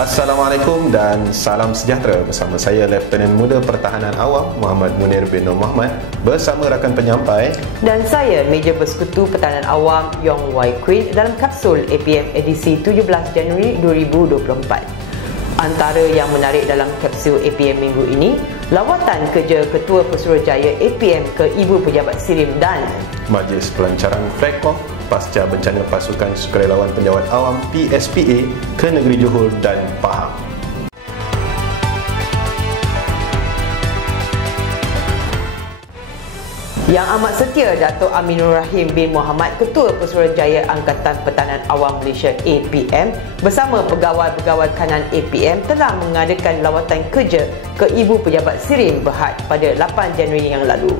Assalamualaikum dan salam sejahtera bersama saya Lieutenant Muda Pertahanan Awam Muhammad Munir bin Nur Muhammad bersama rakan penyampai dan saya Meja Bersekutu Pertahanan Awam Yong Wai Queen dalam kapsul APM edisi 17 Januari 2024. Antara yang menarik dalam kapsul APM minggu ini, lawatan kerja Ketua Pesuruhjaya APM ke Ibu Pejabat Sirim dan Majlis Pelancaran Flag Off pasca bencana pasukan Sukarelawan Penjawat Awam PSPA ke negeri Johor dan Pahang. Yang Amat Setia Datuk Aminur Rahim bin Muhammad, Ketua Pesuruhjaya Angkatan Pertahanan Awam Malaysia APM bersama pegawai-pegawai kanan APM telah mengadakan lawatan kerja ke Ibu Pejabat Sirim Berhad pada 8 Januari yang lalu.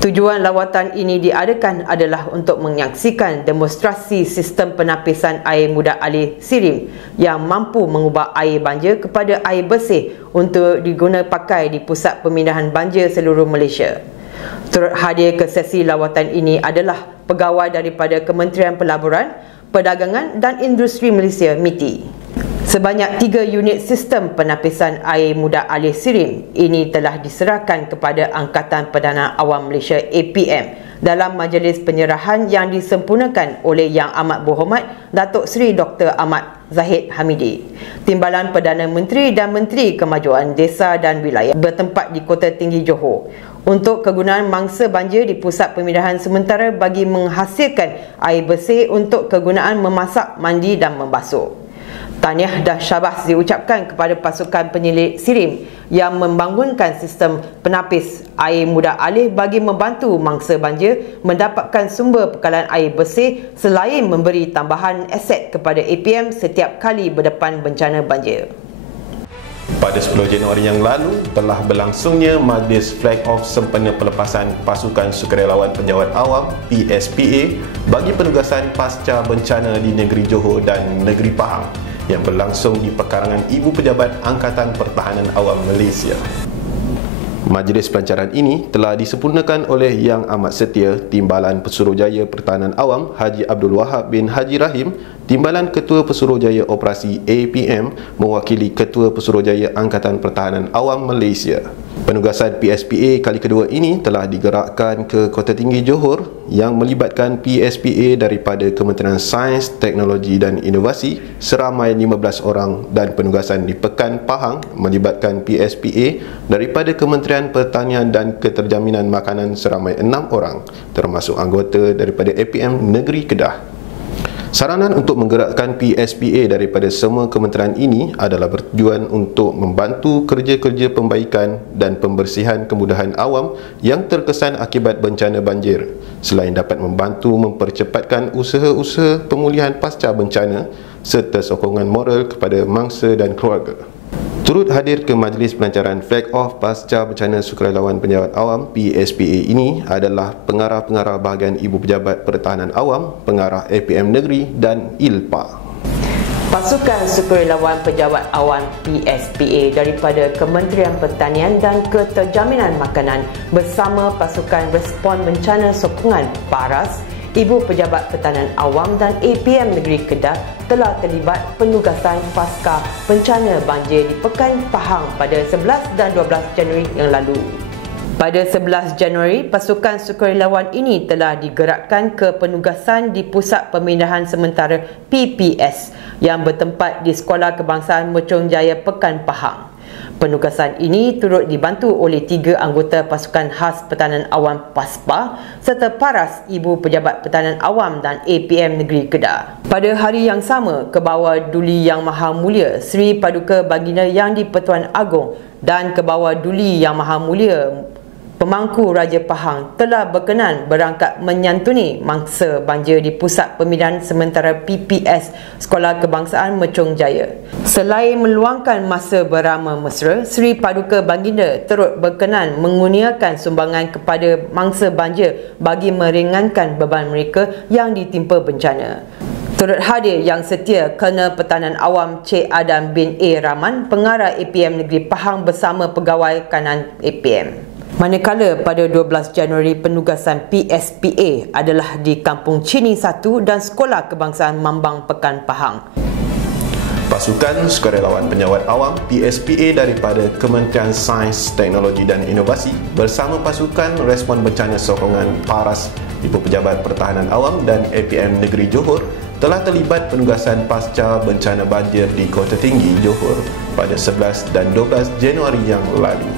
Tujuan lawatan ini diadakan adalah untuk menyaksikan demonstrasi sistem penapisan air mudah alir Sirim yang mampu mengubah air banjir kepada air bersih untuk diguna pakai di pusat pemindahan banjir seluruh Malaysia. Turut hadir ke sesi lawatan ini adalah pegawai daripada Kementerian Pelaburan, Perdagangan dan Industri Malaysia MITI. Sebanyak 3 unit sistem penapisan air mudah alir Sirim ini telah diserahkan kepada Angkatan Pertahanan Awam Malaysia APM dalam majlis penyerahan yang disempurnakan oleh Yang Amat Berhormat Datuk Seri Dr. Ahmad Zahid Hamidi, Timbalan Perdana Menteri dan Menteri Kemajuan Desa dan Wilayah bertempat di Kota Tinggi Johor untuk kegunaan mangsa banjir di pusat pemindahan sementara bagi menghasilkan air bersih untuk kegunaan memasak, mandi dan membasuh. Tahniah dan syabas diucapkan kepada pasukan penyelit Sirim yang membangunkan sistem penapis air mudah alir bagi membantu mangsa banjir mendapatkan sumber bekalan air bersih selain memberi tambahan aset kepada APM setiap kali berdepan bencana banjir. Pada 10 Januari yang lalu telah berlangsungnya Majlis Flag Off sempena pelepasan Pasukan Sukarelawan Penjawat Awam PSPA bagi penugasan pasca bencana di negeri Johor dan negeri Pahang yang berlangsung di pekarangan Ibu Pejabat Angkatan Pertahanan Awam Malaysia. Majlis pelancaran ini telah disempurnakan oleh Yang Amat Setia Timbalan Pesuruhjaya Pertahanan Awam Haji Abdul Wahab bin Haji Rahim, Timbalan Ketua Pesuruhjaya Operasi APM mewakili Ketua Pesuruhjaya Angkatan Pertahanan Awam Malaysia. Penugasan PSPA kali kedua ini telah digerakkan ke Kota Tinggi Johor yang melibatkan PSPA daripada Kementerian Sains, Teknologi dan Inovasi seramai 15 orang dan penugasan di Pekan Pahang melibatkan PSPA daripada Kementerian Pertanian dan Keterjaminan Makanan seramai 6 orang termasuk anggota daripada APM Negeri Kedah. Saranan untuk menggerakkan PSPA daripada semua kementerian ini adalah bertujuan untuk membantu kerja-kerja pembaikan dan pembersihan kemudahan awam yang terkesan akibat bencana banjir, selain dapat membantu mempercepatkan usaha-usaha pemulihan pasca bencana serta sokongan moral kepada mangsa dan keluarga. Turut hadir ke Majlis Pelancaran Flag Off pasca bencana Sukarelawan Penjawat Awam PSPA ini adalah pengarah-pengarah bahagian Ibu Pejabat Pertahanan Awam, pengarah APM Negeri dan ILPA. Pasukan Sukarelawan Penjawat Awam PSPA daripada Kementerian Pertanian dan Keterjaminan Makanan bersama Pasukan Respon Bencana Sokongan PARAS, Ibu Pejabat Pertahanan Awam dan APM Negeri Kedah telah terlibat penugasan pasca bencana banjir di Pekan Pahang pada 11 dan 12 Januari yang lalu. Pada 11 Januari, pasukan sukarelawan ini telah digerakkan ke penugasan di Pusat Pemindahan Sementara PPS yang bertempat di Sekolah Kebangsaan Mercung Jaya Pekan Pahang. Penugasan ini turut dibantu oleh 3 anggota Pasukan Khas Pertahanan Awam PASPA serta PARAS Ibu Pejabat Pertahanan Awam dan APM Negeri Kedah. Pada hari yang sama, Kebawah Duli Yang Maha Mulia Seri Paduka Baginda Yang di-Pertuan Agong dan Kebawah Duli Yang Maha Mulia Pemangku Raja Pahang telah berkenan berangkat menyantuni mangsa banjir di Pusat Pemindahan Sementara PPS Sekolah Kebangsaan Mercung Jaya. Selain meluangkan masa beramah mesra, Seri Paduka Baginda turut berkenan mengurniakan sumbangan kepada mangsa banjir bagi meringankan beban mereka yang ditimpa bencana. Turut hadir Yang Setia Kolonel Pertahanan Awam Cik Adam bin A. Rahman, pengarah APM Negeri Pahang bersama pegawai kanan APM. Manakala pada 12 Januari penugasan PSPA adalah di Kampung Cini 1 dan Sekolah Kebangsaan Mambang Pekan Pahang. Pasukan Sukarelawan Penjawat Awam PSPA daripada Kementerian Sains, Teknologi dan Inovasi bersama Pasukan Respon Bencana Sokongan PARAS, Ibu Pejabat Pertahanan Awam dan APM Negeri Johor telah terlibat penugasan pasca bencana banjir di Kota Tinggi, Johor pada 11 dan 12 Januari yang lalu.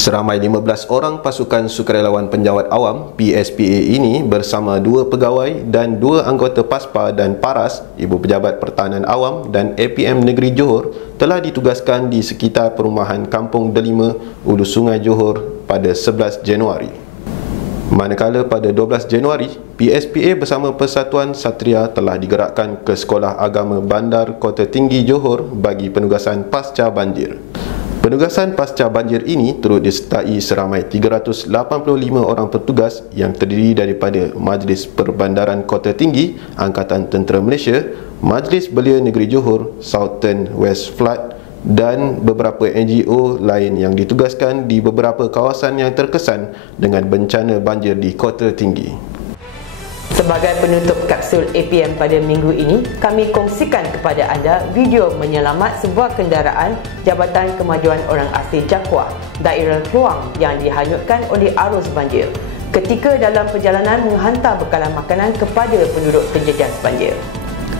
Seramai 15 orang pasukan sukarelawan penjawat awam PSPA ini bersama 2 pegawai dan 2 anggota PASPA dan PARAS, Ibu Pejabat Pertahanan Awam dan APM Negeri Johor telah ditugaskan di sekitar perumahan Kampung Delima, Hulu Sungai Johor pada 11 Januari. Manakala pada 12 Januari, PSPA bersama Persatuan Satria telah digerakkan ke Sekolah Agama Bandar Kota Tinggi Johor bagi penugasan pasca banjir. Penugasan pasca banjir ini turut disertai seramai 385 orang petugas yang terdiri daripada Majlis Perbandaran Kota Tinggi Angkatan Tentera Malaysia, Majlis Belia Negeri Johor, Southern West Flood dan beberapa NGO lain yang ditugaskan di beberapa kawasan yang terkesan dengan bencana banjir di Kota Tinggi. Sebagai penutup kapsul APM pada minggu ini, kami kongsikan kepada anda video menyelamat sebuah kenderaan Jabatan Kemajuan Orang Asli Jakwah, daerah Keluang yang dihanyutkan oleh arus banjir ketika dalam perjalanan menghantar bekalan makanan kepada penduduk terjejas banjir.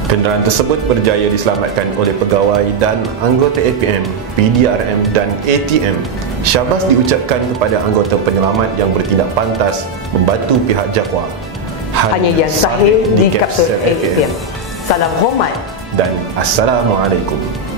Kenderaan tersebut berjaya diselamatkan oleh pegawai dan anggota APM, PDRM dan ATM. Syabas diucapkan kepada anggota penyelamat yang bertindak pantas membantu pihak Jakwah. Hanya yang sahih di kapsul APM. Salam hormat dan Assalamualaikum.